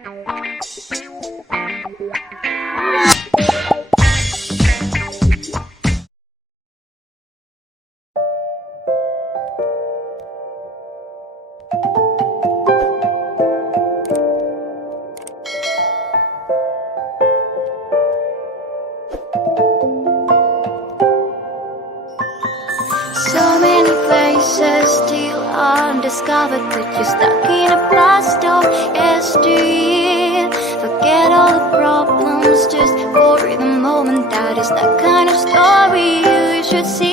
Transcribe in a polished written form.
So many places still undiscovered, but you're stuck in a blast of yesteryear. Forget all the problems just for the moment. That is the kind of story you should see.